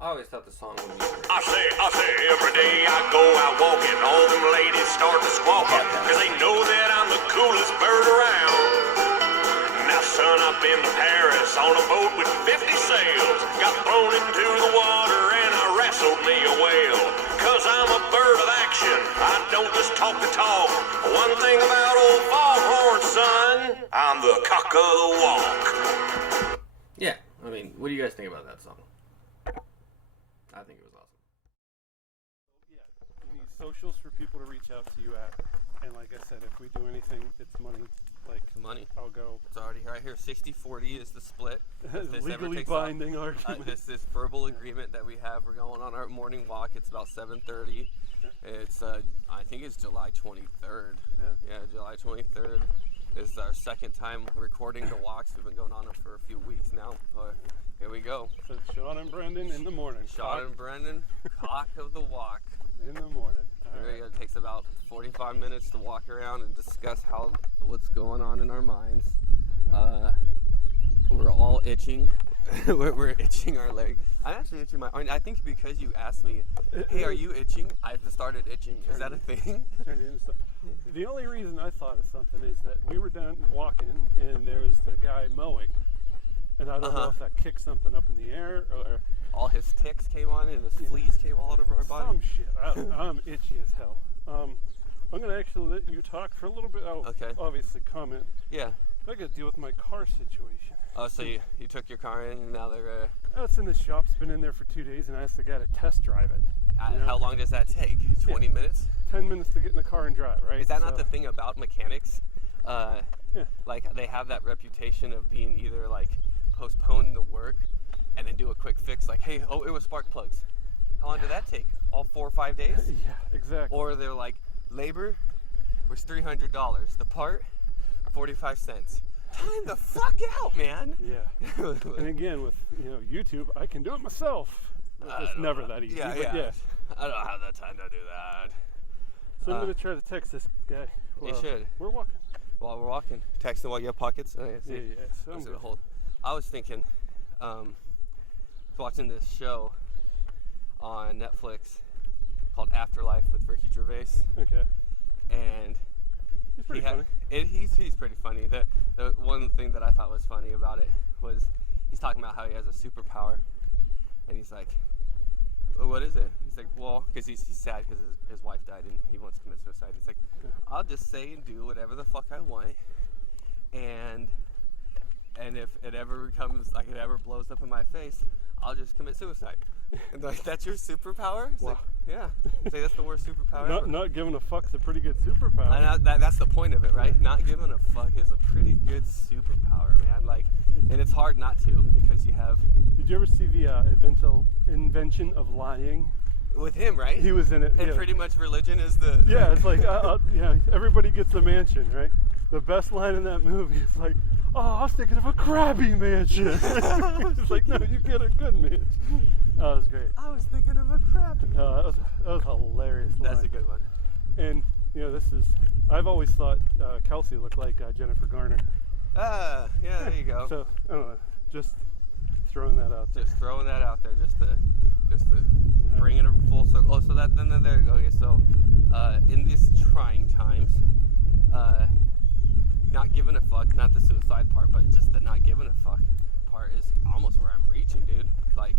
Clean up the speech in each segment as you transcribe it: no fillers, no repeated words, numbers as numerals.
I always thought the song would be great. I say, every day I go out walking, all them ladies start to squawking, cause they know that I'm the coolest bird around. Now son, I've been to Paris on a boat with 50 sails, got thrown into the water and I wrestled me a whale. Cause I'm a bird of action, I don't just talk the talk. One thing about old Foghorn, son, I'm the cock of the walk. Yeah, I mean, what do you guys think about that song? I think it was awesome. Yeah, you need socials for people to reach out to you at. And like I said, if we do anything, it's money. Like, It's money. I'll go. It's already right here. 60-40 is the split. If this ever Legally takes binding off, argument. this verbal agreement that we have. We're going on our morning walk. It's about 7:30. It's I think it's July 23rd. Yeah, July 23rd. This is our second time recording the walks. We've been going on it for a few weeks now. But here we go. So it's Shaun and Brendan in the morning. Shaun and Brendan, cock of the walk. In the morning. All There right. you go. It takes about 45 minutes to walk around and discuss what's going on in our minds. We're all itching. we're itching our leg. I'm actually itching my arm. I think because you asked me, hey, are you itching? I've started itching. Is that a thing? The only reason I thought of something is that we were done walking and there's the guy mowing. And I don't know if that kicked something up in the air or All his ticks came on and his fleas came all over our body. some shit. I'm itchy as hell. I'm going to actually let you talk for a little bit. I'll Okay. obviously comment. Yeah. I got to deal with my car situation. Oh, so you took your car in and now they're... It's in the shop. It's been in there for 2 days, and I asked the guy to test drive it. You know? How long does that take? 20 minutes? 10 minutes to get in the car and drive, right? Is that not So- the thing about mechanics? Yeah. Like they have that reputation of being either like postpone the work and then do a quick fix, like, hey, it was spark plugs. How long did that take? All 4 or 5 days? Yeah, exactly. Or they're like, labor was $300. The part, 45 cents. Time the fuck out, man. Yeah. And again, with YouTube, I can do it myself. It's never that easy. Yeah, but yeah. I don't have that time to do that. So I'm gonna try to text this guy. You should. We're walking. While we're walking, texting while you have pockets. Oh, yeah, see. Yeah. So I'm Those are good. the whole- I was thinking, watching this show on Netflix called Afterlife with Ricky Gervais, Okay. and He's pretty funny. He's pretty funny. The one thing that I thought was funny about it was he's talking about how he has a superpower, and he's like, well, what is it? He's like, well, because he's sad because his wife died and he wants to commit suicide. He's like, I'll just say and do whatever the fuck I want, and if it ever becomes like it ever blows up in my face, I'll just commit suicide. And like, that's your superpower? It's Wow. like, yeah. Say that's the worst superpower ever. Not giving a fuck's a pretty good superpower. And that's the point of it, right? Not giving a fuck is a pretty good superpower, man. Like, and it's hard not to because you have Did you ever see the invention of lying? with him, right? He was in it. And yeah. pretty much religion is the Yeah, it's like everybody gets a mansion, right? The best line in that movie is like, "Oh, I was thinking of a crabby mansion." It's like, no, you get a good mansion. That was great. I was thinking of a crap. That was hilarious. That's line. a good one. And I've always thought Kelsey looked like Jennifer Garner. Yeah, there you go. So I don't know, just throwing that out there. Just throwing that out there, just to bring it a full circle. Oh, so then there you go. Okay, so in these trying times, not giving a fuck, not the suicide part, but just the not giving a fuck part is almost where I'm reaching, dude. Like,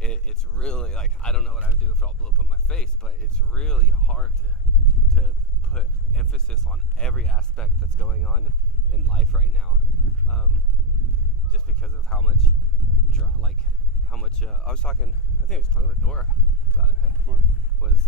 it's really, like, I don't know what I would do if it all blew up in my face, but it's really hard to put emphasis on every aspect that's going on in life right now, just because of how much I was talking to Dora about it, was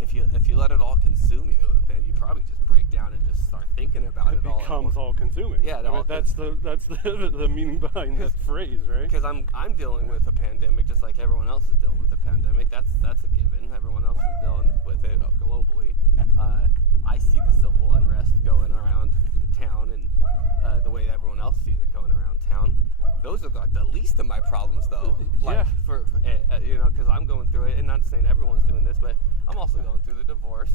if you let it all consume you, then you probably just break down and just start thinking about it all. It becomes all consuming. Yeah, that's the meaning behind that phrase, right? Because I'm dealing with a pandemic just like everyone else is dealing with a pandemic. That's a given. Everyone else is dealing with it globally. I see the civil unrest going around town and the way everyone else sees it going around town. Those are the least of my problems, though. Like, yeah. For because I'm going through it, and not saying everyone's doing this, but I'm also going through the divorce,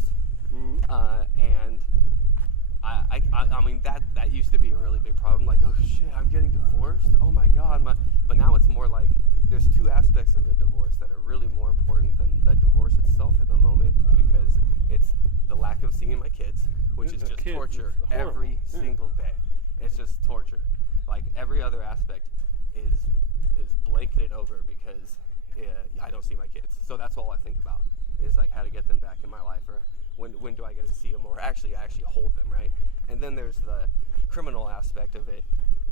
and I mean that used to be a really big problem. Like, oh shit, I'm getting divorced. Oh my god, but now it's more like there's two aspects aspects of the divorce that are really more important than the divorce itself in the moment, because it's the lack of seeing my kids, which is just torture every single day. It's just torture. Like every other aspect is blanketed over because I don't see my kids. So that's all I think about is like how to get them back in my life, or when do I get to see them, or actually hold them, right? And then there's the criminal aspect of it,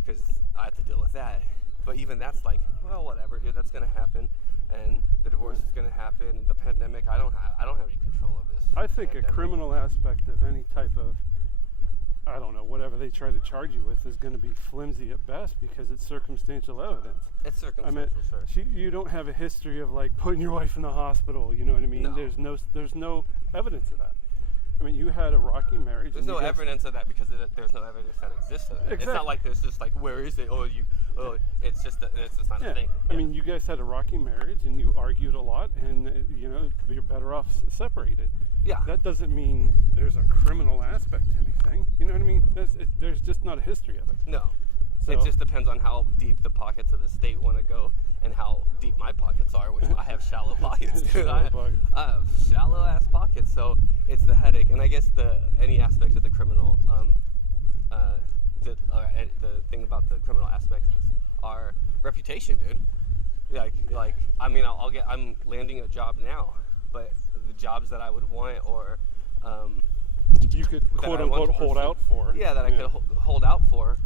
because I have to deal with that. But even that's like, well, whatever, dude, that's gonna happen, and the divorce is gonna happen, and the pandemic, I don't have any control over this. I think pandemic. a criminal aspect of any type of, I don't know, whatever they try to charge you with is going to be flimsy at best, because it's circumstantial evidence. It's circumstantial, sure. You don't have a history of like putting your wife in the hospital. You know what I mean? No. There's no evidence of that. I mean, you had a rocky marriage. There's no evidence of that because there's no evidence that exists of that. Exactly. It's not like there's just like, where is it? It's just not a thing. I mean, you guys had a rocky marriage and you argued a lot, and you're better off separated. Yeah. That doesn't mean there's a criminal aspect to anything. You know what I mean? There's just not a history of it. No. So, it just depends on how deep the pockets of the state want to go and how deep my pockets are, which I have shallow pockets, dude. I have shallow ass pockets, so it's the headache. And I guess any aspect of the criminal, the thing about the criminal aspect is our reputation, dude. I'm landing a job now, but the jobs that I would want, or you could quote unquote hold out for. Yeah, that I could hold out for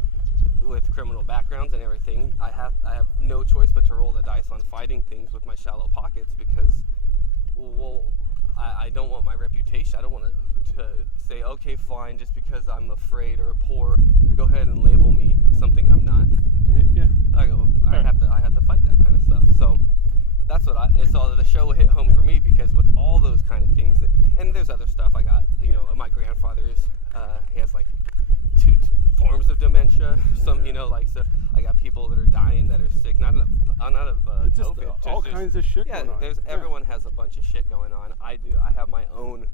with criminal backgrounds and everything. I have no choice but to roll the dice on fighting things with my shallow pockets, because, well, I don't want my reputation. I don't want to say, okay, fine, just because I'm afraid or poor, go ahead and label me something I'm not. Yeah. I have to fight that kind of stuff. So that's what the show hit home for me, because with all those kind of things, and there's other stuff I got, my grandfather's, he has like 2 forms of dementia, so I got people that are dying, that are sick, not of COVID, all kinds of shit going on. Everyone has a bunch of shit going on. I have my own,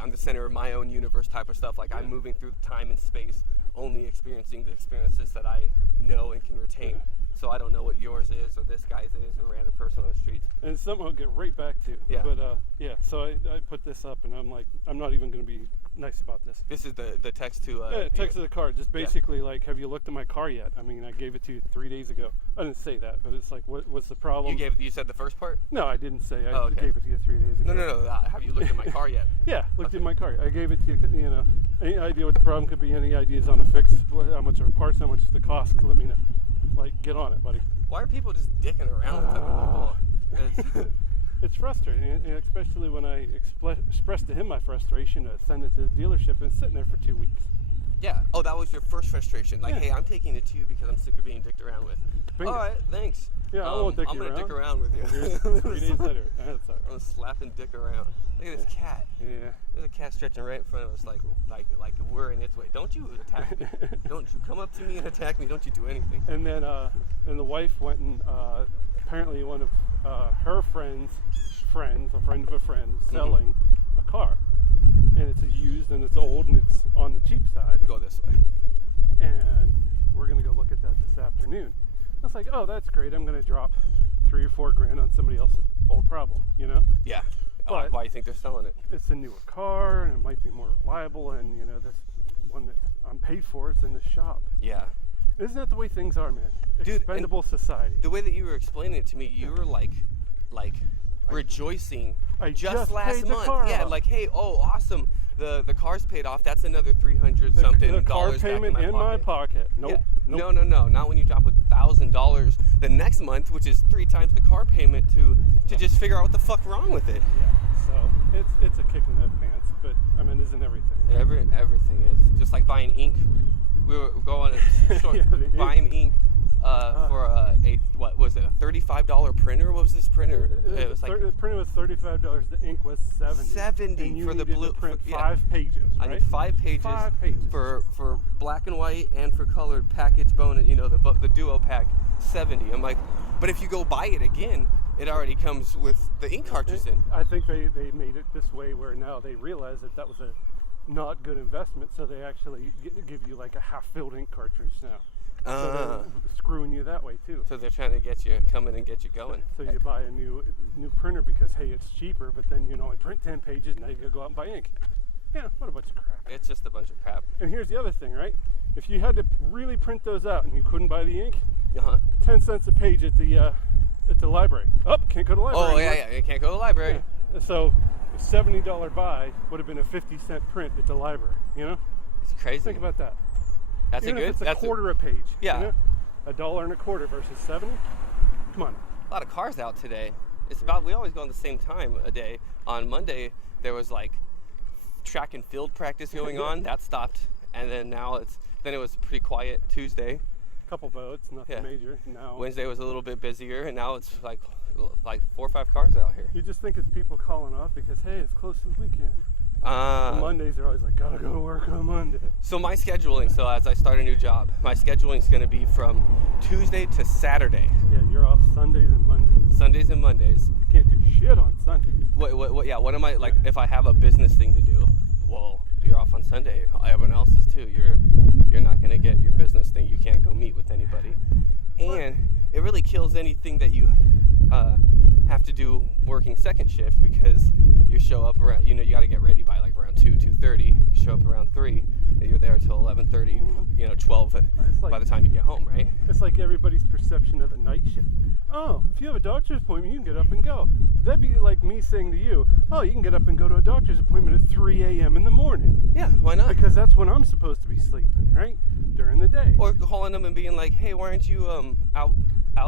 I'm the center of my own universe type of stuff. Like I'm moving through time and space, only experiencing the experiences that I know and can retain. So I don't know what yours is, or this guy's is, or a random person on the streets. And something I'll get right back to. Yeah. But so I put this up, and I'm like, I'm not even going to be nice about this. This is the text to. Text to the car. Just basically like, have you looked at my car yet? I mean, I gave it to you 3 days ago. I didn't say that, but it's like, what's the problem? You said the first part? No, I didn't say. I okay. gave it to you 3 days ago. No. Have you looked at my car yet? Yeah, looked at my car. I gave it to you. Any idea what the problem could be? Any ideas on a fix? How much are parts? How much is the cost? Let me know. Like, get on it, buddy. Why are people just dicking around with other people? It's frustrating, and especially when I expressed to him my frustration to send it to the dealership, and it's sitting there for 2 weeks. Yeah. Oh, that was your first frustration. Like, hey, I'm taking it to you because I'm sick of being dicked around with. Bingo. All right, thanks. Yeah, I won't dick I'm you gonna around. dick around with you. 3 days later. That's all right. I'm slapping dick around. Look at this cat. Yeah. There's a cat stretching right in front of us, like we're in its way. Don't you attack me. Don't you come up to me and attack me. Don't you do anything. And then the wife went and apparently one of her friends, a friend of a friend, selling a car. And it's used, and it's old, and it's on the cheap side. We go this way. And we're going to go look at that this afternoon. I was like, oh, that's great. I'm going to drop $3 or $4 grand on somebody else's old problem, Yeah. But why do you think they're selling it? It's a newer car, and it might be more reliable, and this one that I'm paid for, it's in the shop. Yeah. Isn't that the way things are, man? Dude, Expendable society. The way that you were explaining it to me, you were like rejoicing just last month. Yeah, like, hey, oh, awesome. The car's paid off. That's another $300 something the car dollars payment back in my pocket. Nope. Yeah. Nope. No. Not when you drop $1,000 the next month, which is 3 times the car payment to just figure out what the fuck wrong with it. Yeah. So it's a kick in the pants, but I mean, isn't everything? Everything is just like buying ink. We were going short, buying ink for what was it, a $35 printer? What was this printer? It was like the printer was $35. The ink was $70. And you for the blue. To print 5 pages. Right? I need 5 pages. 5 pages for black and white and for colored package bonus. The duo pack, $70. I'm like, but if you go buy it again, it already comes with the ink cartridge in. I think they made it this way where now they realize that was a not good investment, so they actually give you like a half-filled ink cartridge now. So they're screwing you that way too. So they're trying to get you come in and get you going. So you buy a new printer because hey, it's cheaper, but then I print 10 pages, now you gotta go out and buy ink. Yeah, what a bunch of crap. It's just a bunch of crap. And here's the other thing, right? If you had to really print those out and you couldn't buy the ink, 10 cents a page at the library. Oh, can't go to the library Oh anymore. yeah, you can't go to the library. Yeah. So a $70 buy would have been a 50-cent print at the library. It's crazy. Think about that. That's Even a good. if it's that's a quarter a page. Yeah. $1.25 versus 70. Come on. A lot of cars out today. It's about we always go on the same time a day. On Monday there was like track and field practice going on. That stopped, and then now it was pretty quiet Tuesday. Couple boats, nothing major. Now Wednesday was a little bit busier, and now it's like 4 or 5 cars out here. you just think it's people calling off because hey, it's close to the weekend. On Mondays they're always like, gotta go to work on Monday. So my scheduling, as I start a new job, my scheduling is going to be from Tuesday to Saturday. Yeah, you're off Sundays and Mondays. Sundays and Mondays. Can't do shit on Sundays. What am I, like, if I have a business thing to do, well, you're off on Sunday. Everyone else is too. You're not going to get your business thing. You can't go meet with anybody. And it really kills anything that you have to do working second shift, because you show up around, you got to get ready by like around 2:30. You show up around 3, and you're there till 11:30, 12 by the time you get home, right? It's like everybody's perception of the night shift. Oh, if you have a doctor's appointment, you can get up and go. That'd be like me saying to you, oh, you can get up and go to a doctor's appointment at 3 a.m. in the morning. Yeah, why not? Because that's when I'm supposed to be sleeping, right? During the day. Or calling them and being like, hey, why aren't you out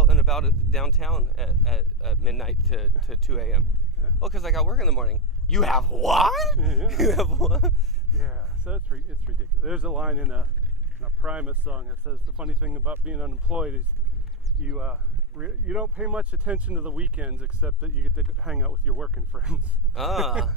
and about at downtown at midnight to 2 a.m.? Yeah. Well, because I got work in the morning. You have what? Yeah. You have what? Yeah, so it's ridiculous. There's a line in a Primus song that says the funny thing about being unemployed is you don't pay much attention to the weekends except that you get to hang out with your working friends. Ah.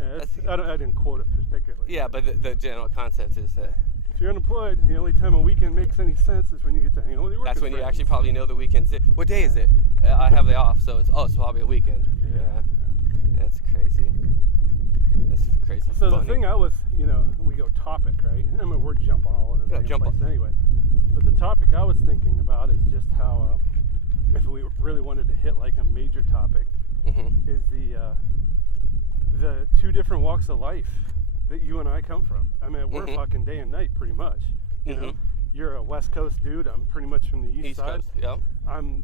I didn't quote it particularly. Yeah, but the general concept is that if you're unemployed, the only time a weekend makes any sense is when you get to hang out with your working friends. That's when you actually probably know the weekend's it. What day is it? I have it off, so it's probably a weekend. Yeah. That's crazy. That's crazy. So funny. the thing we go topic, right? I mean, we're jumping all over the place anyway. But the topic I was thinking about is just how, if we really wanted to hit like a major topic, is the two different walks of life that you and I come from. I mean, we're fucking day and night pretty much. You know, you're a West Coast dude. I'm pretty much from the East side. Coast, yeah. I'm,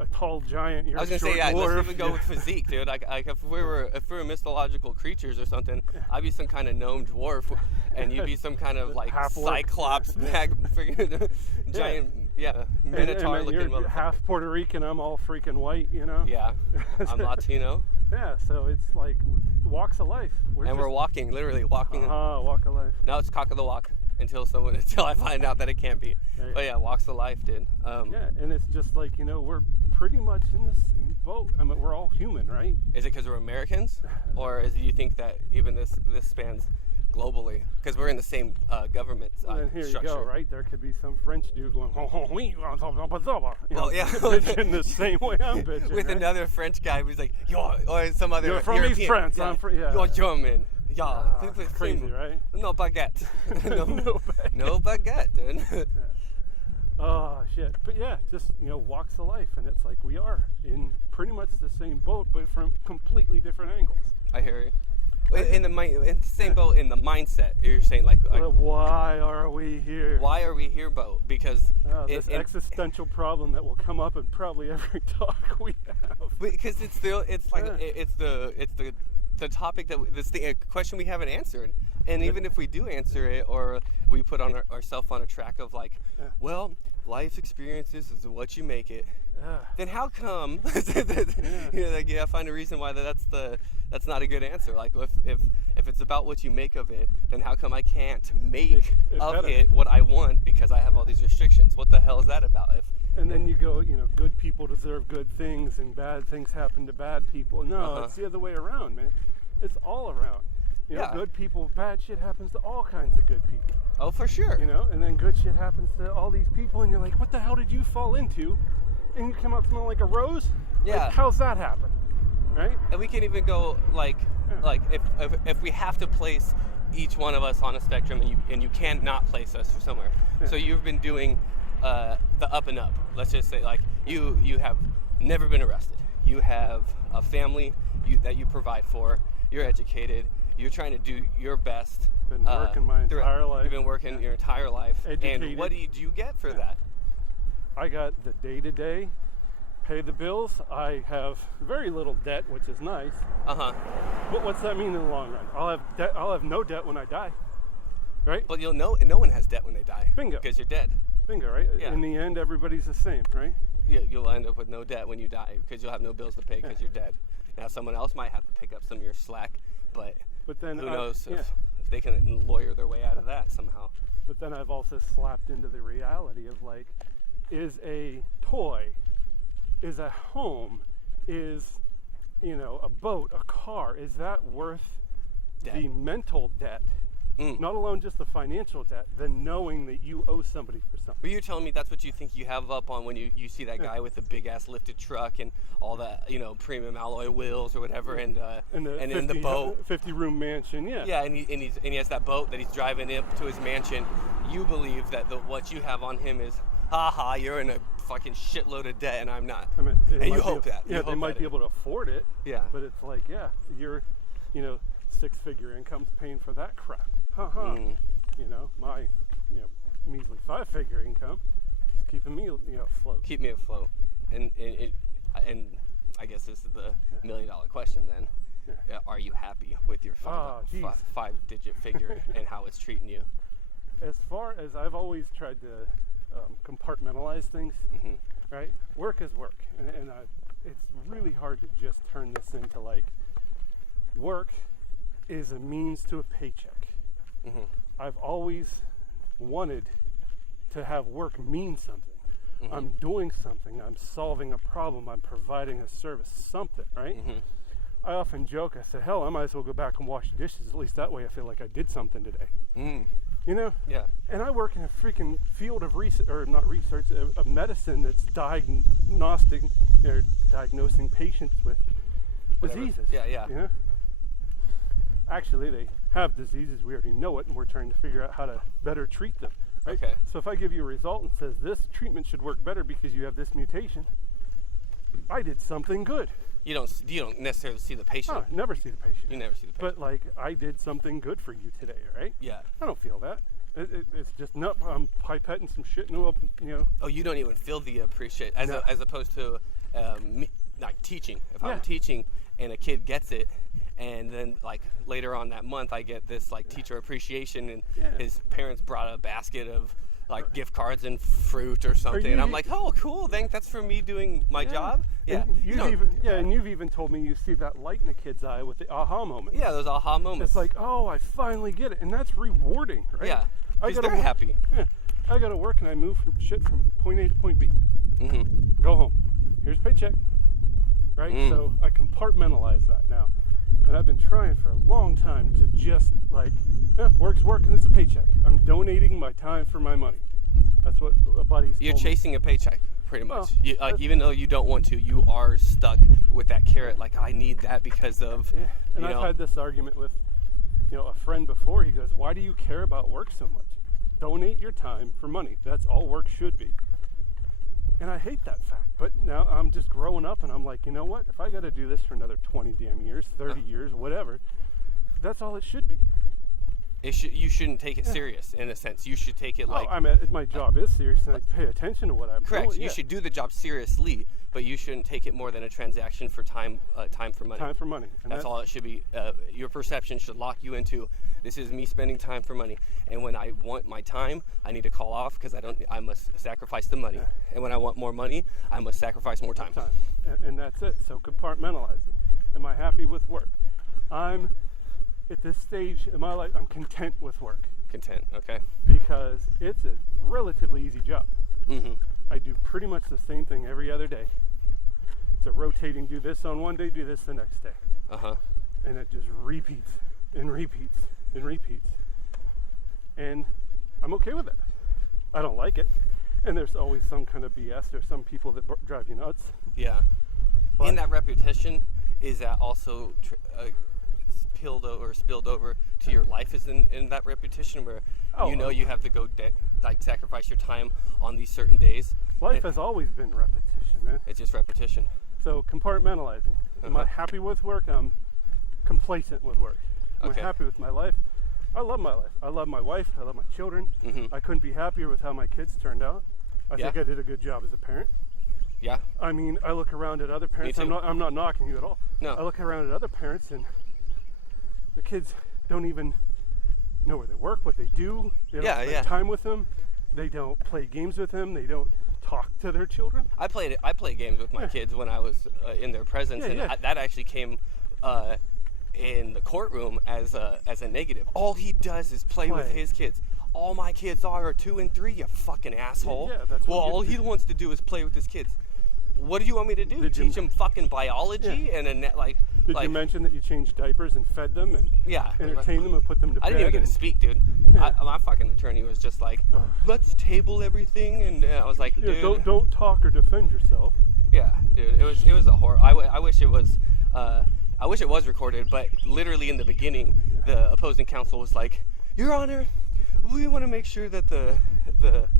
a tall giant. You're I was gonna short say, yeah, dwarf. let's even go with physique, dude. Like if we were mythological creatures or something, I'd be some kind of gnome dwarf, and you'd be some kind of like cyclops, freaking giant, minotaur looking you're motherfucker. half Puerto Rican. I'm all freaking white. Yeah, I'm Latino. Yeah, so it's like walks of life. We're walking, literally walking. Walk of life. Now it's cock of the walk until I find out that it can't be. But yeah, walks of life, dude. Yeah, and it's just like, we're pretty much in the same boat. I mean, we're all human, right? Is it because we're Americans? Or do you think that even this spans globally? Because we're in the same government Then here structure. you go, right? There could be some French dude going, well, yeah. bitching the same way I'm bitching. With another French guy who's like, or some other You're from European. East France. Yeah. Yeah. You're German. Yeah. Crazy, right? No baguette. no baguette. No baguette, dude. Yeah. Oh, shit. But yeah, just, walks of life. And it's like we are in pretty much the same boat, but from completely different angles. I hear you. In the same boat in the mindset. You're saying like why are we here? Why are we here, boat? Because this existential problem that will come up in probably every talk we have. Because it's the topic that it's the question we haven't answered, and even if we do answer it, or we put on ourselves on a track of like, well, life experiences is what you make it. Then how come? Like you gotta find a reason why that's not a good answer. Like if it's about what you make of it, then how come I can't make of it what I want because I have all these restrictions? What the hell is that about? And then you go, good people deserve good things and bad things happen to bad people. No, it's the other way around, man. It's all around. Good people, bad shit happens to all kinds of good people. Oh, for sure. And then good shit happens to all these people, and you're like, what the hell did you fall into? And you come out smelling like a rose? Yeah. Like, how's that happen? Right? And we can even go like if we have to place each one of us on a spectrum, and you cannot place us somewhere. So you've been doing the up and up. Let's just say, like, you have never been arrested. You have a family that you provide for. You're educated. You're trying to do your best. Been working my entire life. You've been working your entire life. Educated. And what did you get for that? I got the day-to-day, pay the bills. I have very little debt, which is nice. Uh-huh. But what's that mean in the long run? I'll have debt. I'll have no debt when I die, right? But you'll know no one has debt when they die. Bingo. Because you're dead. Bingo, right? Yeah. In the end, everybody's the same, right? You'll end up with no debt when you die because you'll have no bills to pay because you're dead. Now, someone else might have to pick up some of your slack, but then who knows if they can lawyer their way out of that somehow. But then I've also slapped into the reality of, like, is a toy, is a home, is, a boat, a car, is that worth the mental debt? Not alone just the financial debt, the knowing that you owe somebody for something. But you're telling me that's what you think you have up on when you see that guy with the big ass lifted truck and all that, premium alloy wheels or whatever, and in the boat, 50-room mansion, yeah. Yeah, and he has that boat that he's driving up to his mansion. You believe that what you have on him is, haha, you're in a fucking shitload of debt and I'm not. I mean, and you hope that. Yeah, they might be able to afford it. Yeah. But it's like, you're, six-figure income's paying for that crap. My, measly 5-figure income is keeping me, afloat. Keep me afloat. And I guess this is the $1 million question then. Yeah. Are you happy with your five-digit figure and how it's treating you? As far as I've always tried to compartmentalize things, right? Work is work. And it's really hard to just turn this into, like, work is a means to a paycheck. I've always wanted to have work mean something. I'm doing something. I'm solving a problem. I'm providing a service, something, right? I often joke. I say, hell, I might as well go back and wash dishes. At least that way I feel like I did something today. Yeah. And I work in a freaking field of of medicine that's diagnosing patients with diseases. Yeah. Actually, they have diseases. We already know it, and we're trying to figure out how to better treat them. Right? Okay. So if I give you a result and says this treatment should work better because you have this mutation, I did something good. You don't necessarily see the patient. Never see the patient. You never see the patient. But, like, I did something good for you today, right? Yeah. I don't feel that. It's just I'm pipetting some shit into Oh, you don't even feel the appreciation as opposed to me, like teaching. If I'm teaching and a kid gets it, and then, like, later on that month I get this, like, teacher appreciation, and his parents brought a basket of, like, gift cards and fruit or something, and I'm like, oh, cool, that's for me doing my job. Yeah. And you've even told me you see that light in a kid's eye with the aha moment. Yeah, those aha moments. It's like, oh, I finally get it, and that's rewarding, right? Yeah, because they're happy. Yeah, I go to work and I move from point A to point B. Go home. Here's a paycheck, right? So I compartmentalize that now. And I've been trying for a long time to just, like, work's work and it's a paycheck. I'm donating my time for my money. That's what a buddy's You're told chasing me. a paycheck, pretty much. Even though you don't want to, you are stuck with that carrot. Like, I need that because of. Yeah. And I've had this argument with, a friend before. He goes, "Why do you care about work so much? Donate your time for money. That's all work should be." And I hate that fact. But now I'm just growing up, and I'm like, you know what? If I got to do this for another 20 damn years, 30 years, whatever, that's all it should be. You shouldn't take it serious, in a sense. You should take it like... my job is serious, and I pay attention to what I'm doing. Correct. You should do the job seriously, but you shouldn't take it more than a transaction for time for money. Time for money. And that's all it should be. Your perception should lock you into, this is me spending time for money. And when I want my time, I need to call off because I must sacrifice the money. And when I want more money, I must sacrifice more time. And that's it. So compartmentalizing. Am I happy with work? I'm at this stage in my life, I'm content with work. Content, okay. Because it's a relatively easy job. I do pretty much the same thing every other day. It's a rotating, do this on one day, do this the next day. And it just repeats and repeats and repeats. And I'm okay with that. I don't like it. And there's always some kind of BS. There's some people that drive you nuts. Yeah. In that repetition, is that also spilled over to your life is in that repetition where you have to go sacrifice your time on these certain days. Life has always been repetition, man. It's just repetition. So compartmentalizing. Am I happy with work? I'm complacent with work. Am I happy with my life? I love my life. I love my wife. I love my children. I couldn't be happier with how my kids turned out. I think I did a good job as a parent. Yeah. I mean, I look around at other parents. I'm not knocking you at all. No. I look around at other parents, and the kids don't even know where they work, what they do. They don't spend time with them. They don't play games with them. They don't talk to their children. I played games with my kids when I was in their presence, that actually came in the courtroom as a negative. All he does is play with his kids. All my kids are 2 and 3, you fucking asshole. Yeah, that's what all he wants to do is play with his kids. What do you want me to do? Teach him fucking biology and Did you mention that you changed diapers and fed them and entertained them and put them to bed? I didn't even get to speak, dude. My fucking attorney was just like, let's table everything, and I was like, dude, don't talk or defend yourself. Yeah, dude, it was a horror. I wish it was recorded, but literally in the beginning, the opposing counsel was like, Your Honor, we want to make sure that the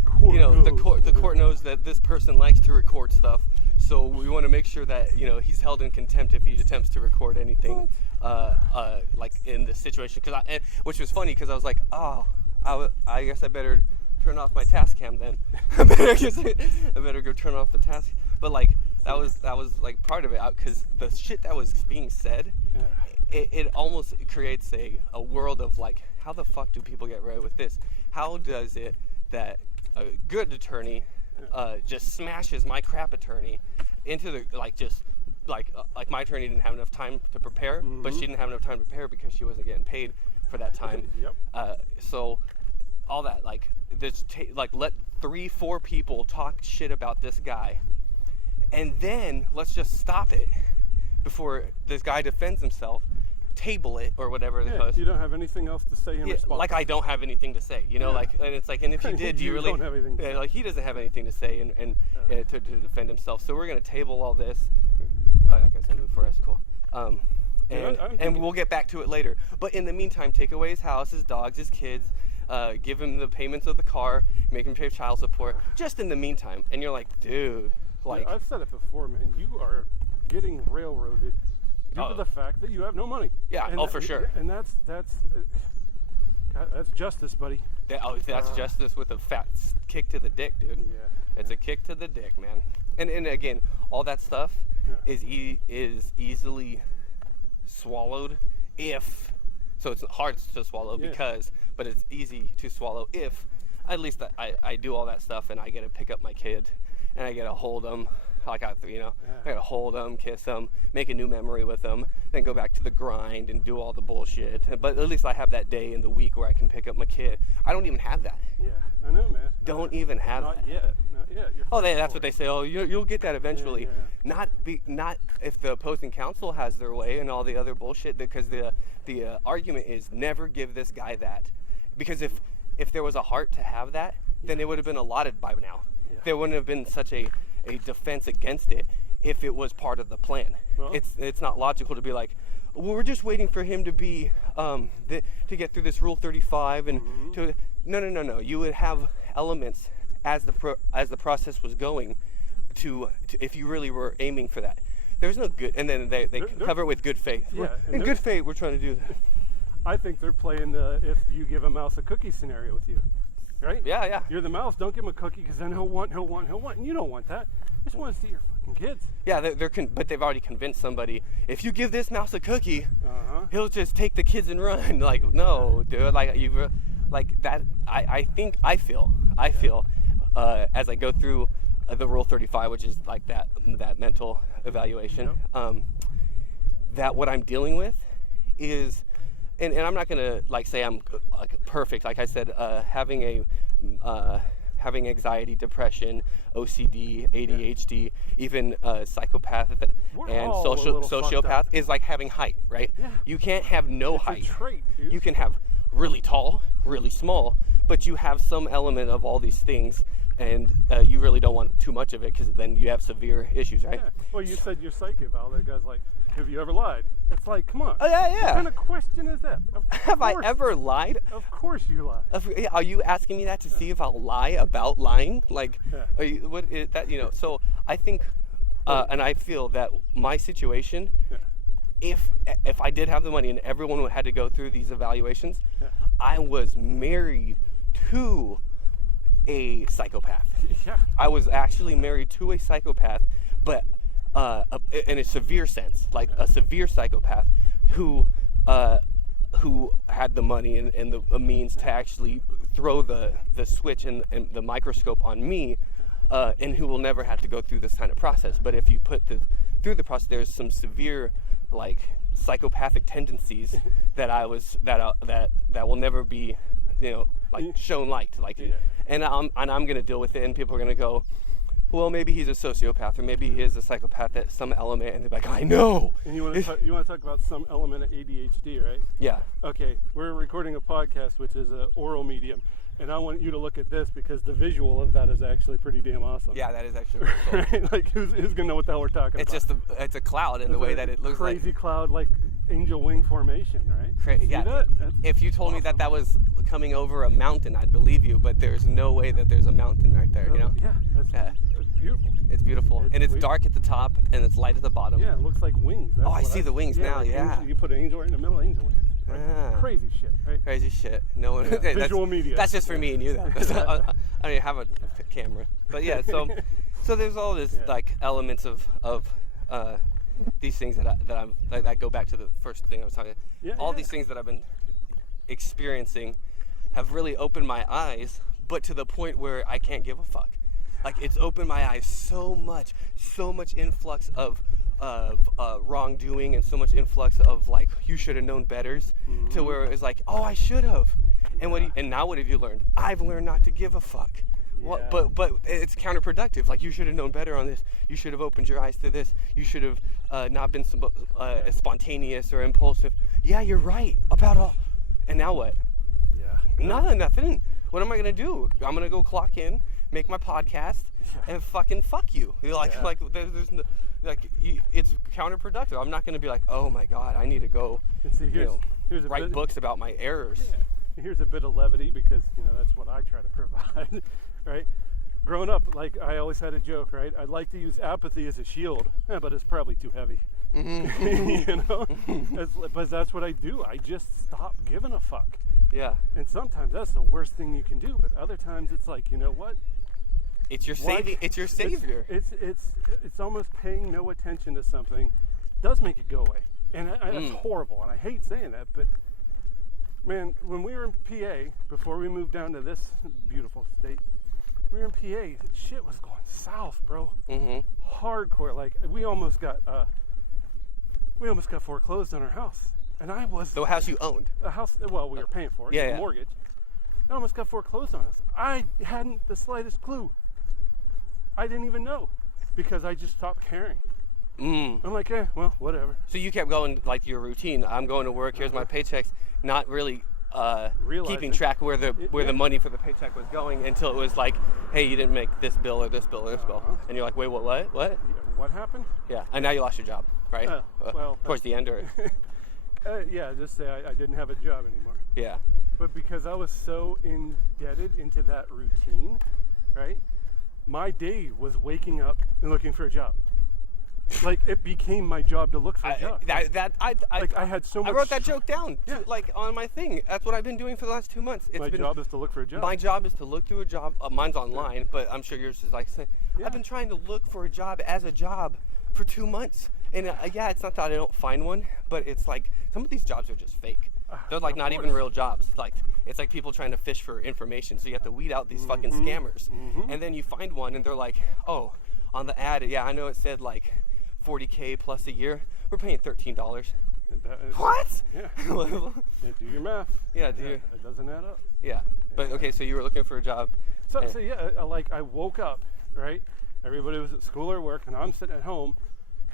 court knows that this person likes to record stuff. So we want to make sure that he's held in contempt if he attempts to record anything, like in this situation. Which was funny because I was like, I guess I better turn off my task cam then. I better go turn off the task. But like that was like part of it, because the shit that was being said, it almost creates a world of like, how the fuck do people get away with this? How does it that a good attorney just smashes my crap attorney into the like my attorney didn't have enough time to prepare, but she didn't have enough time to prepare because she wasn't getting paid for that time. So all that let 3-4 people talk shit about this guy, and then let's just stop it before this guy defends himself. Table it or whatever they post. You don't have anything else to say in response. Like I don't have anything to say, like, and it's like, and if you did, do you really? Don't have anything to say. Like he doesn't have anything to say and to defend himself. So we're gonna table all this. That guy's gonna move for us, cool. And we'll get back to it later. But in the meantime, take away his house, his dogs, his kids, give him the payments of the car, make him pay child support. Just in the meantime, and you're like, dude, like I've said it before, man. You are getting railroaded. Due to the fact that you have no money. Yeah, for sure. And that's justice, buddy. That's justice with a fat kick to the dick, dude. Yeah. It's a kick to the dick, man. And again, all that stuff is easily swallowed so it's hard to swallow but it's easy to swallow if at least I do all that stuff and I get to pick up my kid and I get to hold them. I gotta hold them, kiss them, make a new memory with them, then go back to the grind and do all the bullshit. But at least I have that day in the week where I can pick up my kid. I don't even have that. Yeah, I know, man. Don't even have Not that. Not yet. That's what they say. Oh, you'll get that eventually. Yeah. Not if the opposing counsel has their way and all the other bullshit. Because the argument is never give this guy that. Because if there was a heart to have that, then it would have been allotted by now. Yeah. There wouldn't have been such a defense against it if it was part of the plan. Well, it's not logical to be like, well, we're just waiting for him to be to get through this Rule 35 and to no. You would have elements as the process was going to if you really were aiming for that. There's no good, and then they cover it with good faith. Yeah, in good faith, we're trying to do that. I think they're playing the if you give a mouse a cookie scenario with you. Right? Yeah. You're the mouse. Don't give him a cookie because then he'll want, and you don't want that. You just want to see your fucking kids. Yeah, but they've already convinced somebody. If you give this mouse a cookie, he'll just take the kids and run. Like, no, dude. Like that. I feel as I go through the Rule 35, which is like that mental evaluation, that what I'm dealing with is. And I'm not gonna say I'm perfect. Like I said, having anxiety, depression, OCD, ADHD, even psychopath and sociopath is like having height, right? Yeah. You can't have no height. It's a trait, dude. You can have really tall, really small, but you have some element of all these things, and you really don't want too much of it because then you have severe issues, right? Yeah. Well, you said your psych eval. That guy's like, have you ever lied? It's like, come on. Oh, yeah. What kind of question is that? Have I ever lied? Of course you lied. Are you asking me that to see if I'll lie about lying? Like, are you, what is that? So I think, and I feel that my situation, if I did have the money and everyone had to go through these evaluations, I was married to a psychopath. Yeah. I was actually married to a psychopath, but in a severe sense, like a severe psychopath who had the money and the means to actually throw the switch and the microscope on me, and who will never have to go through this kind of process. But if you put through the process, there's some severe like psychopathic tendencies that will never be, shown light, like, and I'm gonna deal with it, and people are gonna go, well, maybe he's a sociopath, or maybe he is a psychopath at some element, and they're like, I know. And you want to talk about some element of ADHD, right? Yeah. Okay, we're recording a podcast, which is an oral medium, and I want you to look at this because the visual of that is actually pretty damn awesome. Yeah, that is actually really cool. Right? Like, who's gonna know what the hell we're talking It's about? it's a cloud in the way that it looks like. Crazy cloud, like angel wing formation, right? Yeah. That? If you told me awesome. that was coming over a mountain, I'd believe you. But there's no way that there's a mountain right there. Yeah, that's beautiful. It's beautiful, and it's weird. dark at the top, and it's light at the bottom. Yeah, it looks like wings. That's I see the wings now. like Yeah. you put an angel right in the middle, angel wings. Right? Ah. Crazy shit, right? Crazy shit. No one. Yeah, visual media. That's just for me and you. Though. I don't even have a camera. But yeah, so there's all this like elements of these things that go back to the first thing I was talking about. Yeah, all these things that I've been experiencing have really opened my eyes, but to the point where I can't give a fuck. Like, it's opened my eyes so much influx of wrongdoing, and so much influx of like, you should have known betters, to where it's like, oh, I should have. And now what have you learned? I've learned not to give a fuck. Yeah. But it's counterproductive. Like, you should have known better on this. You should have opened your eyes to this. You should have not been spontaneous or impulsive. Yeah, you're right about all. And now what? Yeah. Nothing. What am I gonna do? I'm gonna go clock in, make my podcast, and fucking fuck you. There's no, it's counterproductive. I'm not gonna be like, oh my god, I need to go, And see, here's a write bit, books about my errors. Yeah. Here's a bit of levity because that's what I try to provide, right? Growing up, like, I always had a joke, right? I'd like to use apathy as a shield, but it's probably too heavy. But that's what I do. I just stop giving a fuck. Yeah. And sometimes that's the worst thing you can do, but other times it's like, you know what? It's your saving. It's your savior. It's almost paying no attention to something does make it go away, and that's horrible. And I hate saying that, but man, when we were in PA before we moved down to this beautiful state, we were in PA. Shit was going south, bro. Hardcore. Like, we almost got foreclosed on our house. And I was... The house you owned. The house, well, we were paying for it. Yeah, the mortgage. I almost got foreclosed on us. I hadn't the slightest clue. I didn't even know because I just stopped caring. I'm like, well, whatever. So you kept going like your routine. I'm going to work. Here's my paychecks. Not really keeping track where the money for the paycheck was going until it was like, hey, you didn't make this bill or this bill or this bill, and you're like, wait, what? What happened? Yeah, and now you lost your job, right? Towards the end, or just say I didn't have a job anymore. Yeah. But because I was so indebted into that routine, right? My day was waking up and looking for a job. Like, it became my job to look for a job. I had so much. I wrote that joke down, like, on my thing. That's what I've been doing for the last 2 months. My job is to look for a job. My job is to look through a job. Mine's online, but I'm sure yours is like saying. I've been trying to look for a job as a job for 2 months, and it's not that I don't find one, but it's like some of these jobs are just fake. They're like not even real jobs. Like, it's like people trying to fish for information. So you have to weed out these fucking scammers, and then you find one, and they're like, oh, on the ad, I know it said like $40K plus a year. We're paying $13. What? Yeah. Do your math. Yeah, it doesn't add up. Yeah. But okay, so you were looking for a job. So I woke up, right? Everybody was at school or work, and I'm sitting at home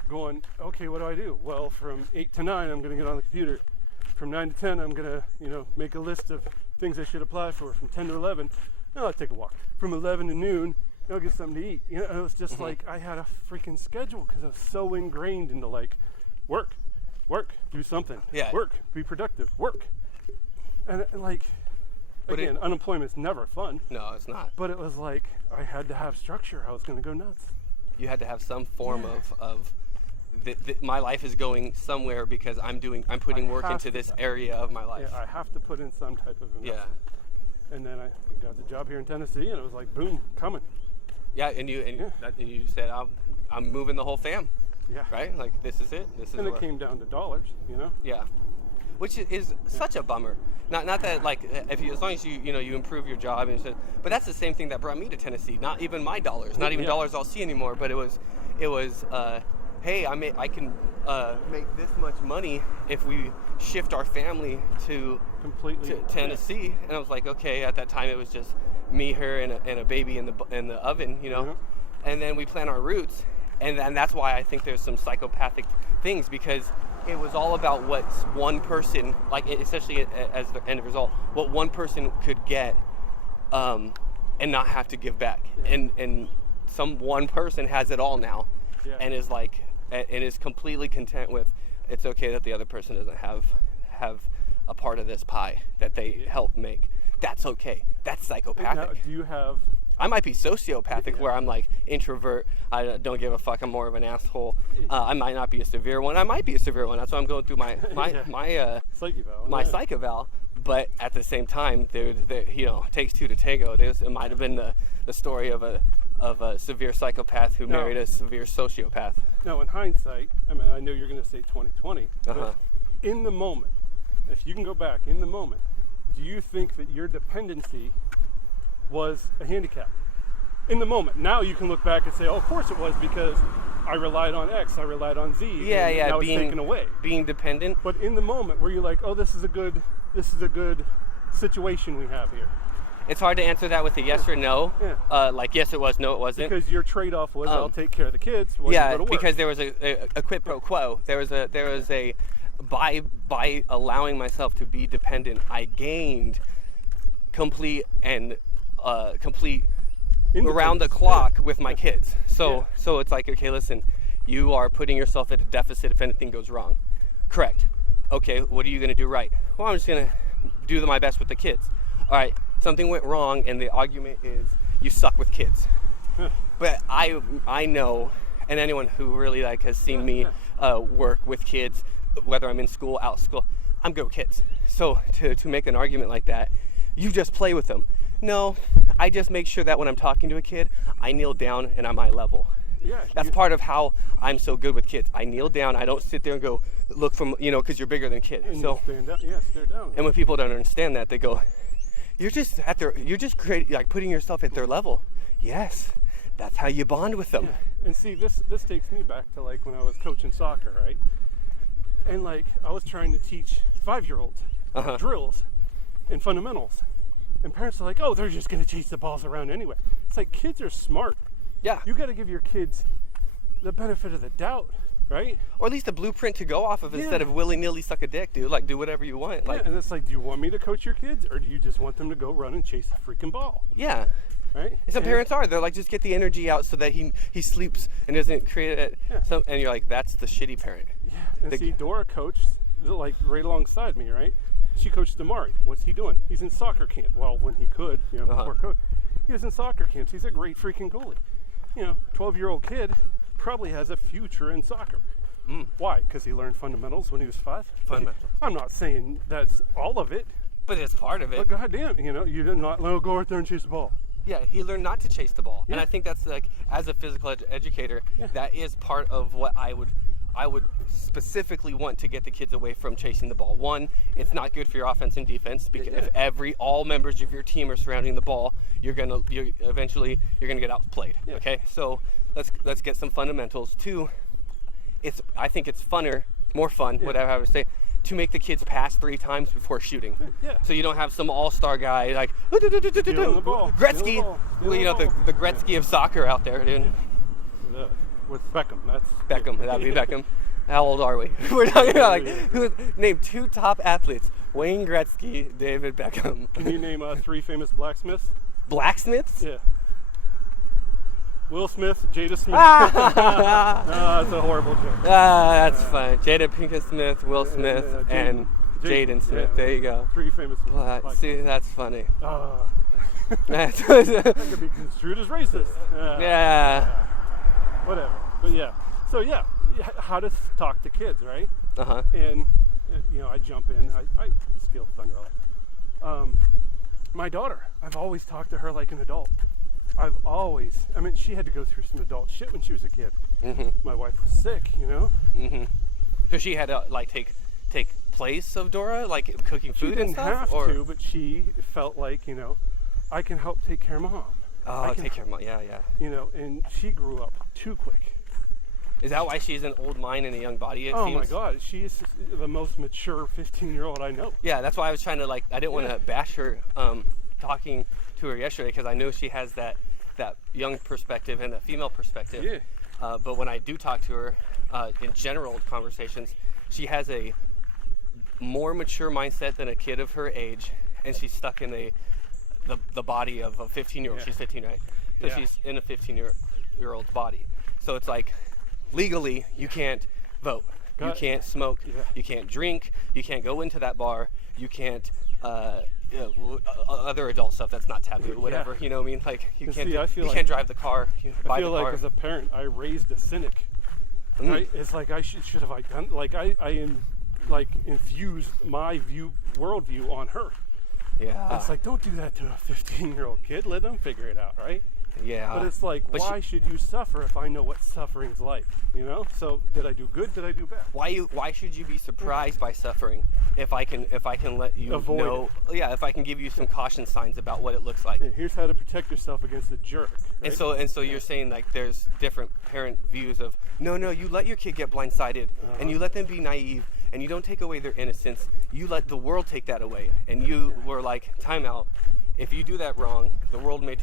going, okay, what do I do? Well, from 8 to 9, I'm going to get on the computer. From 9 to 10, I'm going to, make a list of things I should apply for. From 10 to 11, I'll take a walk. From 11 to noon, I'll get something to eat. It was just like I had a freaking schedule because I was so ingrained into like work, do something, Yeah. work, be productive, work. And like, But again, unemployment's never fun. No, it's not. But it was like, I had to have structure. I was going to go nuts. You had to have some form of my life is going somewhere because I'm putting work into this area of my life. Yeah, I have to put in some type of investment. Yeah. And then I got the job here in Tennessee, and it was like, boom, coming. Yeah, and you said I'm moving the whole fam. Yeah. Right? Like, this is it. This is And it what, came down to dollars, you know? Yeah. Which is such a bummer. Not that like as long as you improve your job and shit, but that's the same thing that brought me to Tennessee. Not even my dollars, not even dollars I'll see anymore. But it was, hey, I can make this much money if we shift our family to Tennessee. Yeah. And I was like, okay. At that time, it was just me, her, and a baby in the oven, you know. Yeah. And then we plan our roots, and that's why I think there's some psychopathic things, because it was all about what one person, like essentially as the end result, what one person could get, and not have to give back. Yeah. And some one person has it all now, and is like, and is completely content with, it's okay that the other person doesn't have a part of this pie that they helped make. That's okay. That's psychopathic. Now, do you have? I might be sociopathic, where I'm like introvert. I don't give a fuck. I'm more of an asshole. I might not be a severe one. I might be a severe one. That's why I'm going through my psych eval. But at the same time, there it takes two to tango. It might have been the story of a severe psychopath who married a severe sociopath. No, in hindsight, I mean, I know you're going to say 2020, but in the moment, if you can go back in the moment, do you think that your dependency was a handicap? In the moment. Now you can look back and say, oh, of course it was, because I relied on X, I relied on Z. Yeah, and now it's taken away. Being dependent. But in the moment, were you like, oh, this is a good situation we have here? It's hard to answer that with a yes or no. Yeah. Like, yes, it was, no, it wasn't. Because your trade-off was, I'll take care of the kids. Because there was a quid pro quo. There was a by allowing myself to be dependent, I gained complete around the clock with my kids. So it's like, okay, listen, you are putting yourself at a deficit if anything goes wrong. Correct. Okay, what are you going to do right? Well, I'm just going to do my best with the kids. All right, something went wrong, and the argument is you suck with kids. But I know, and anyone who really has seen me work with kids, whether I'm in school, out of school, I'm good with kids. So to make an argument like that, you just play with them. No, I just make sure that when I'm talking to a kid, I kneel down and I'm eye level. Yeah, that's part of how I'm so good with kids. I kneel down. I don't sit there and go look from, because you're bigger than kid. And so stand up. Yeah, stare down. And when people don't understand that, they go, you're just putting yourself at their level. Yes, that's how you bond with them. Yeah. And see, this takes me back to when I was coaching soccer, right? And I was trying to teach 5-year-olds drills and fundamentals. And parents are like, oh, they're just going to chase the balls around anyway. It's like, kids are smart. Yeah. You got to give your kids the benefit of the doubt, right? Or at least a blueprint to go off of instead of willy-nilly suck a dick, dude. Do whatever you want. And it's like, do you want me to coach your kids, or do you just want them to go run and chase the freaking ball? Yeah. Right? And some parents are. They're like, just get the energy out so that he sleeps and doesn't create it. Yeah. And you're like, that's the shitty parent. Yeah. And see, Dora coached right alongside me, right? She coached Damari. What's he doing? He's in soccer camp. Well, when he could, before coach, he was in soccer camps. He's a great freaking goalie. 12-year-old kid probably has a future in soccer. Why? Because he learned fundamentals when he was 5. Fundamentals. I'm not saying that's all of it, but it's part of it. But goddamn, you did not let him go out there and chase the ball. Yeah, he learned not to chase the ball, and I think that's as a physical educator, that is part of what I would specifically want to get the kids away from chasing the ball. One, it's not good for your offense and defense, because if all members of your team are surrounding the ball, you're eventually gonna get outplayed. Yeah. Okay, so let's get some fundamentals. 2, I think it's more fun, whatever I would say, to make the kids pass 3 times before shooting. Yeah. So you don't have some all-star guy Stealing the ball. Gretzky, the Gretzky of soccer out there, dude. With Beckham, that'd be Beckham. How old are we? We're talking about name 2 top athletes: Wayne Gretzky, David Beckham. Can you name 3 famous blacksmiths? Blacksmiths? Yeah. Will Smith, Jada Smith. That's a horrible joke. That's fun. Jada Pinkett Smith, Will Smith, and Jaden Smith. Yeah, There you go. 3 famous. See, that's funny. That could be construed as racist. Yeah. Whatever. But yeah. So yeah, how to talk to kids, right? Uh-huh. And I jump in. I steal thunder. My daughter, I've always talked to her like an adult. She had to go through some adult shit when she was a kid. Mm-hmm. My wife was sick, Mm-hmm. So she had to like take place of Dora, like cooking food and stuff? She didn't have to, but she felt like, I can help take care of Mom. Oh, take care of Mom, yeah. And she grew up too quick. Is that why she's an old mind and a young body, it seems? My God, she's the most mature 15-year-old I know. Yeah, that's why I was trying to, I didn't want to bash her talking to her yesterday, because I know she has that young perspective and that female perspective. Yeah. But when I do talk to her, in general conversations, she has a more mature mindset than a kid of her age, and she's stuck in the body of a 15-year-old. Yeah. She's 15, right? So Yeah. she's in a 15-year-old's body. So it's like, legally, you can't vote. You can't smoke. Yeah. You can't drink. You can't go into that bar. You can't other adult stuff that's not taboo, whatever. Yeah. You know what I mean? Like you can't. You like, can't drive the car. I feel like as a parent, I raised a cynic. Right? It's like I should have done. Like I infused my worldview on her. Yeah. It's like, don't do that to a 15-year-old kid. Let them figure it out, right? Yeah. But it's like, why should you suffer if I know what suffering's like? So did I do good? Did I do bad? Why should you be surprised by suffering if I can let you avoid know? it. Yeah, if I can give you some caution signs about what it looks like. And here's how to protect yourself against a jerk. Right? And so you're saying like there's different parent views of no, you let your kid get blindsided and you let them be naive and you don't take away their innocence. You let the world take that away, and you were like, time out. If you do that wrong, the world may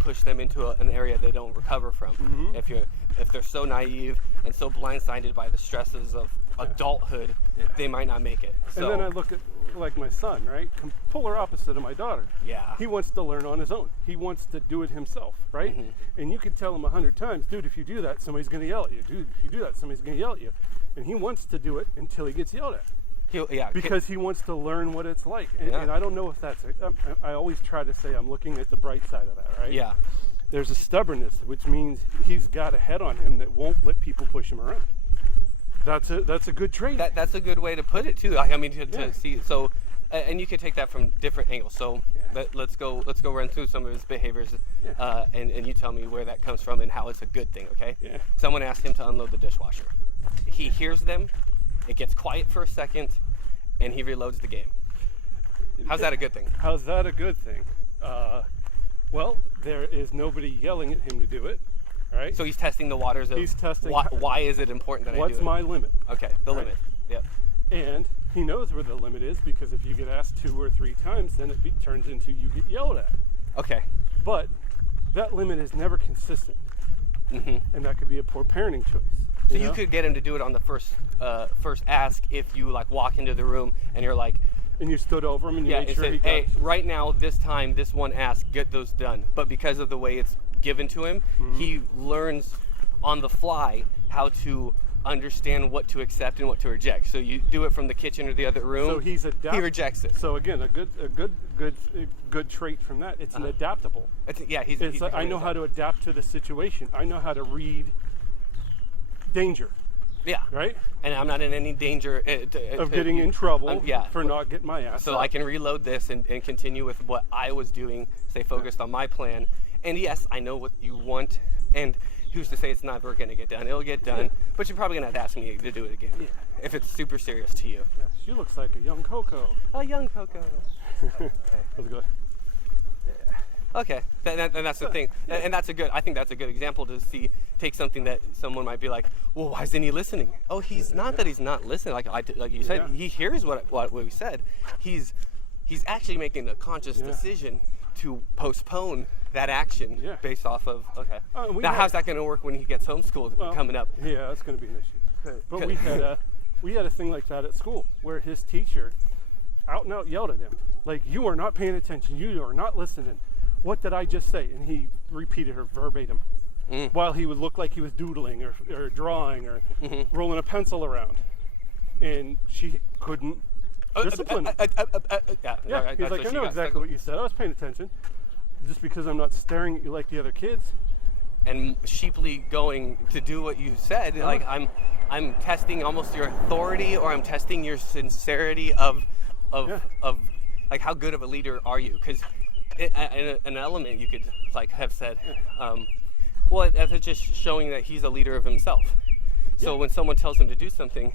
push them into an area they don't recover from. Mm-hmm. If they're so naive and so blindsided by the stresses of adulthood, they might not make it. So, and then I look at like my son, right? Polar opposite of my daughter. Yeah. He wants to learn on his own. He wants to do it himself, right? Mm-hmm. And you can tell him 100 times, dude, if you do that, somebody's going to yell at you. Dude, if you do that, somebody's going to yell at you. And he wants to do it until he gets yelled at. Because he wants to learn what it's like. And I don't know if that's it. I always try to say I'm looking at the bright side of that, right? Yeah. There's a stubbornness, which means he's got a head on him that won't let people push him around. That's a good trait. That's a good way to put it too. To see. So, and you can take that from different angles. So let's go run through some of his behaviors, and you tell me where that comes from and how it's a good thing. Okay. Yeah. Someone asked him to unload the dishwasher. He hears them. It gets quiet for a second, and he reloads the game. How's that a good thing? How's that a good thing? Well, there is nobody yelling at him to do it, right? So he's testing the waters of. He's testing. Why is it important that I do it? What's my limit? Okay, the limit. Yep. And he knows where the limit is, because if you get asked 2 or 3 times, then it turns into you get yelled at. Okay. But that limit is never consistent, mm-hmm. and that could be a poor parenting choice. So you could get him to do it on the first ask if you walk into the room and you're like, and you stood over him and you made sure he got. Hey, right now, this time, this one ask, get those done. But because of the way it's given to him, mm-hmm. he learns on the fly how to understand what to accept and what to reject. So you do it from the kitchen or the other room. So he rejects it. So again, a good trait from that. It's an adaptable. He's I know how to adapt to the situation. I know how to read danger. Yeah. Right? And I'm not in any danger of getting in trouble for not getting my ass So up. I can reload this and continue with what I was doing, stay focused on my plan. And yes, I know what you want. And who's to say it's never going to get done? It'll get done. But you're probably going to have to ask me to do it again if it's super serious to you. Yeah, she looks like a young Coco. A young Coco. Okay. Let's go. Okay, and that's the thing, and that's I think that's a good example to take something that someone might be like, well, why isn't he listening? Oh, he's not that he's not listening, like you said, he hears what we said. He's actually making a conscious decision to postpone that action based off of, now how's that going to work when he gets homeschooled coming up? Yeah, that's going to be an issue. Okay. But we had a thing like that at school where his teacher out and out yelled at him, like, you are not paying attention, you are not listening. What did I just say? And he repeated her verbatim. while he would look like he was doodling or drawing or rolling a pencil around. And she couldn't discipline him. Yeah, he's like, I know exactly what you said. I was paying attention. Just because I'm not staring at you like the other kids. And sheeply going to do what you said, like I'm testing almost your authority, or I'm testing your sincerity of like how good of a leader are you? Because an element you could like have said, well, it's just showing that he's a leader of himself. So when someone tells him to do something,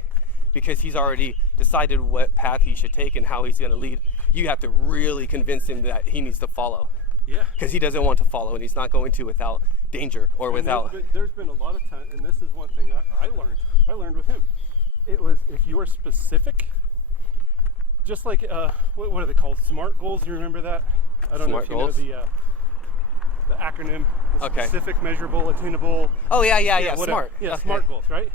because he's already decided what path he should take and how he's going to lead, you have to really convince him that he needs to follow. Yeah. Because he doesn't want to follow, and he's not going to without danger or and without. There's been a lot of time, and this is one thing I learned. I learned with him. It was if you are specific, just like what are they called? SMART goals. You remember that? I don't SMART know if you goals? know the acronym. The Okay. Specific, measurable, attainable. Oh yeah, whatever. SMART. Yeah, Okay. SMART goals, right?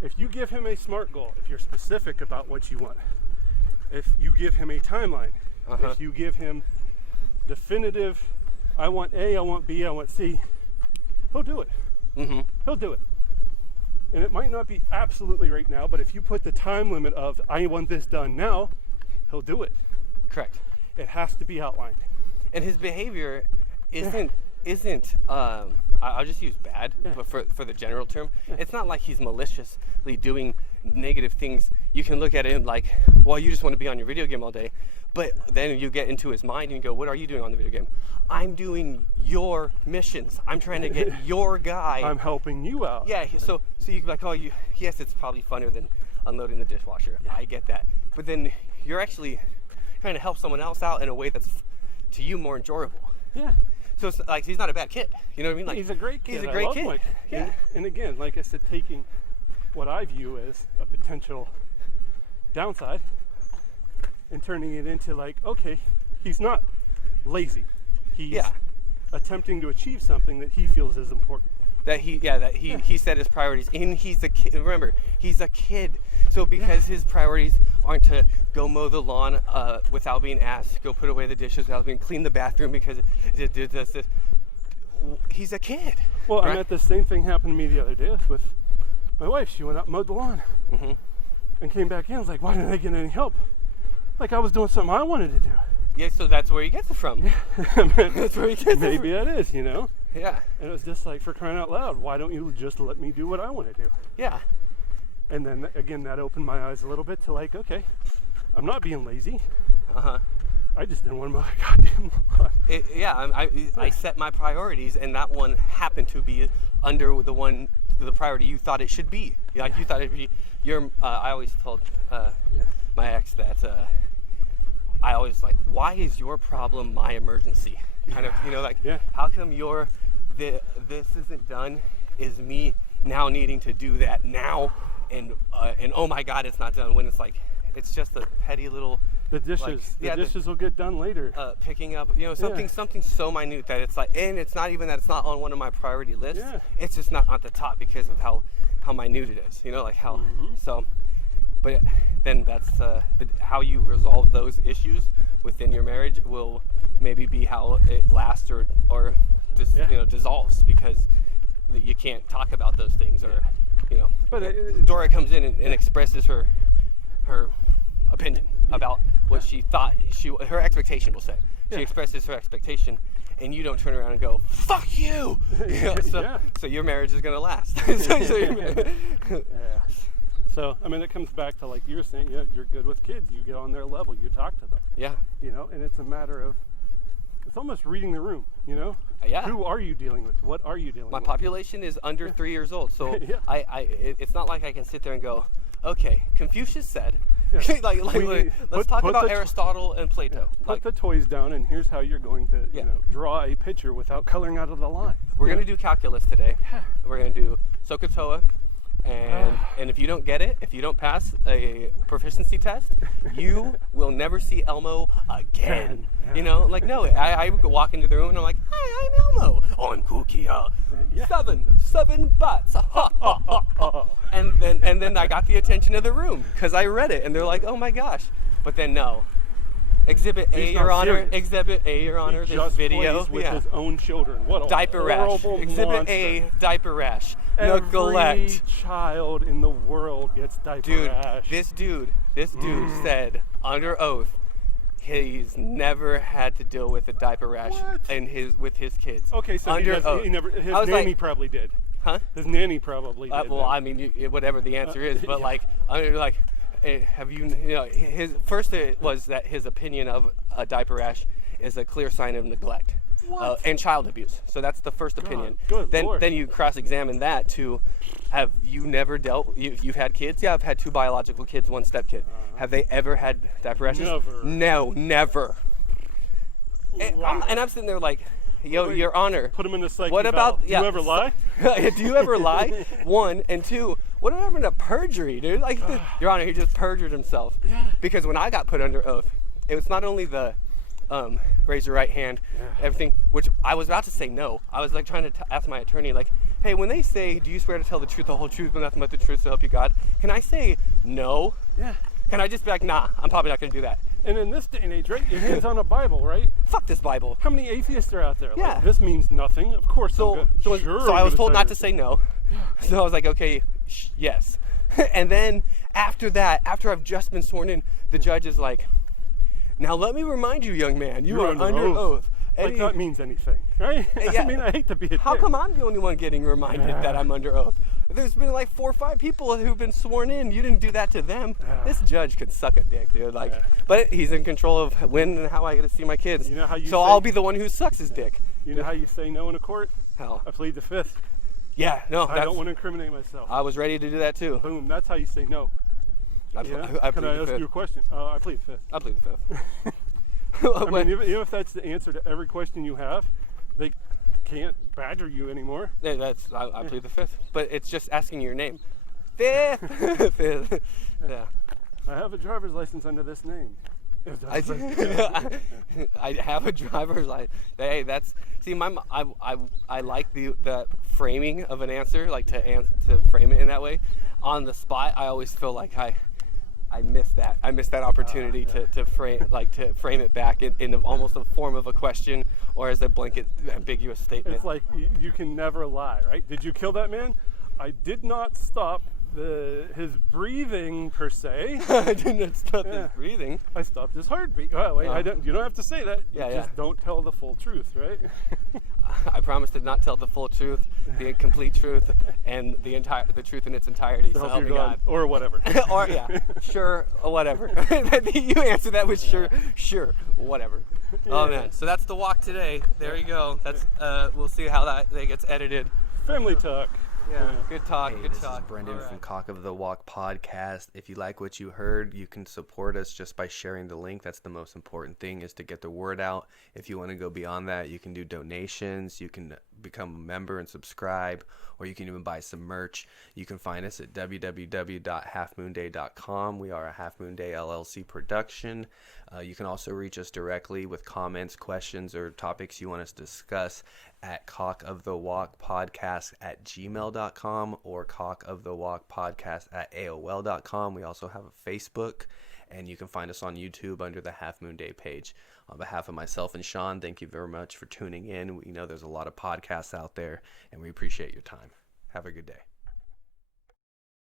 If you give him a SMART goal, if you're specific about what you want, if you give him a timeline, if you give him definitive, I want A, I want B, I want C, he'll do it. He'll do it. And it might not be absolutely right now, but if you put the time limit of I want this done now, he'll do it. Correct. It has to be outlined. And his behavior isn't I'll just use bad, but for the general term, it's not like he's maliciously doing negative things. You can look at him like, well, you just want to be on your video game all day. But then you get into his mind and you go, what are you doing on the video game? I'm doing your missions. I'm trying to get your guy. I'm helping you out. Yeah, so you can be like, oh, yes, it's probably funner than unloading the dishwasher. Yeah. I get that. But then you're actually trying to help someone else out in a way that's, to you, more enjoyable. Yeah. So it's like, he's not a bad kid. You know what I mean? Like, he's a great kid. He's a great I love kid. My kid. Yeah. And again, like I said, taking what I view as a potential downside and turning it into like, okay, he's not lazy. He's attempting to achieve something that he feels is important. He set his priorities, and he's a kid. Remember, he's a kid. So because his priorities aren't to go mow the lawn without being asked, go put away the dishes without being clean the bathroom because it did this. He's a kid. Well, right? I met the same thing happened to me the other day with my wife. She went out and mowed the lawn and came back in. I was like, why didn't I get any help? Like I was doing something I wanted to do. Yeah, so that's where he gets it from. That's where he gets it from. Maybe that is, you know? Yeah. And it was just like, for crying out loud, why don't you just let me do what I want to do? Yeah. And then again, that opened my eyes a little bit to like, okay, I'm not being lazy. I just didn't want to mow the goddamn lawn. I set my priorities, and that one happened to be under the priority you thought it should be. Like you thought it'd be I always told my ex that I always like, why is your problem my emergency? Kind of, you know, like, how come this isn't done is me now needing to do that now, and oh my God, it's not done, when it's like, it's just a petty little. The dishes will get done later. Picking up, you know, something so minute that it's like, and it's not even that it's not on one of my priority lists. Yeah. It's just not at the top because of how minute it is. You know, like how so. But then that's how you resolve those issues within your marriage will maybe be how it lasts or just dissolves, because you can't talk about those things, or But Dora comes in and expresses her opinion about what she thought her expectation, will say. She expresses her expectation, and you don't turn around and go, fuck you! So your marriage is going to last. So, I mean, it comes back to, like you were saying, you're good with kids. You get on their level. You talk to them. Yeah. You know, and it's a matter of, it's almost reading the room, you know? Yeah. Who are you dealing with? What are you dealing with? My population is under 3 years old, so it's not like I can sit there and go, okay, Confucius said, let's talk about Aristotle and Plato. Put the toys down, and here's how you're going to draw a picture without coloring out of the line. We're going to do calculus today. We're going to do SOHCAHTOA, and if you don't get it, if you don't pass a proficiency test, you will never see Elmo again. You know, like, no, I walk into the room and I'm like, hi, I'm Elmo. I'm Cookie. 7 butts. And then I got the attention of the room because I read it, and they're like, oh my gosh. But then no, Exhibit A, He's Your not Honor. serious. Exhibit A, Your Honor. He This just video. plays with his own children. What a Diaper rash. horrible Exhibit monster. A, diaper rash. Every Neglect. child in the world gets diaper Dude, rash. this dude said under oath he's never had to deal with a diaper rash with his kids. Okay, so under oath. his I was nanny like, probably did. huh? His nanny probably did. Well, I mean, whatever the answer is, but yeah. have you his first it was that his opinion of a diaper rash is a clear sign of neglect and child abuse. So that's the first opinion. Good then Lord. then you cross-examine that to, have you never you've had kids? Yeah, I've had 2 biological kids, 1 stepkid. Have they ever had diaper rashes? Never. No, never. Wow. And I'm sitting there like, yo, Wait, Your Honor. Put him in the psyche What about valve. Do you ever lie? Do you ever lie? 1 and 2. What happened to perjury, dude? Like, Your Honor, he just perjured himself. Yeah. Because when I got put under oath, it was not only the raise your right hand, everything, which I was about to say no. I was like trying to ask my attorney, like, hey, when they say, do you swear to tell the truth, the whole truth, but nothing but the truth, so help you God? Can I say no? Yeah. Can I just be like, nah, I'm probably not going to do that? And in this day and age, right, your hand's on a Bible, right? Fuck this Bible. How many atheists are out there? Yeah. Like, this means nothing. Of course. So I was told not to say no. So I was like, okay, yes. And then after that, after I've just been sworn in, the judge is like, now let me remind you, young man, you are under oath. Like that means anything, right? Yeah. I mean, I hate to be a dick. How come I'm the only one getting reminded that I'm under oath? There's been like 4 or 5 people who've been sworn in. You didn't do that to them. This judge could suck a dick, dude. Like, but he's in control of when and how I get to see my kids. You know how you so say- I'll be the one who sucks his dick. You know how you say no in a court? How? I plead the fifth. Yeah, no. I don't want to incriminate myself. I was ready to do that too. Boom. That's how you say no. I Yeah? Can I ask you a question? I plead the fifth. I plead the fifth. I mean, even if that's the answer to every question you have, they can't badger you anymore. Yeah, I plead the fifth. But it's just asking your name. Fifth. Fifth. Yeah. I have a driver's license under this name. I have a driver's license. Hey, that's I like the framing of an answer, like to frame it in that way. On the spot, I always feel like I missed that. I missed that opportunity to frame it back in almost the form of a question or as a blanket ambiguous statement. It's like you can never lie, right? Did you kill that man? I did not stop his breathing per se. I didn't stop his breathing. I stopped his heartbeat. Oh, wait, you don't have to say that. Yeah, Just don't tell the full truth, right? I promise to not tell the full truth, the complete truth, and the truth in its entirety. So help me God. Or whatever. Or sure, or whatever. You answer that with sure, whatever. Yeah. Oh man, so that's the walk today. There you go. That's we'll see how that gets edited. Family talk. Yeah, good talk. Hey, good this talk. is Brendan All from right. Cock of the Walk Podcast. If you like what you heard, you can support us just by sharing the link. That's the most important thing, is to get the word out. If you want to go beyond that, you can do donations. You can become a member and subscribe, or you can even buy some merch. You can find us at www.halfmoonday.com. We are a Half Moon Day LLC production. You can also reach us directly with comments, questions, or topics you want us to discuss at cockofthewalkpodcast@gmail.com or cockofthewalkpodcast@aol.com. We also have a Facebook, and you can find us on YouTube under the Half Moon Day page. On behalf of myself and Shaun, thank you very much for tuning in. We know there's a lot of podcasts out there, and we appreciate your time. Have a good day.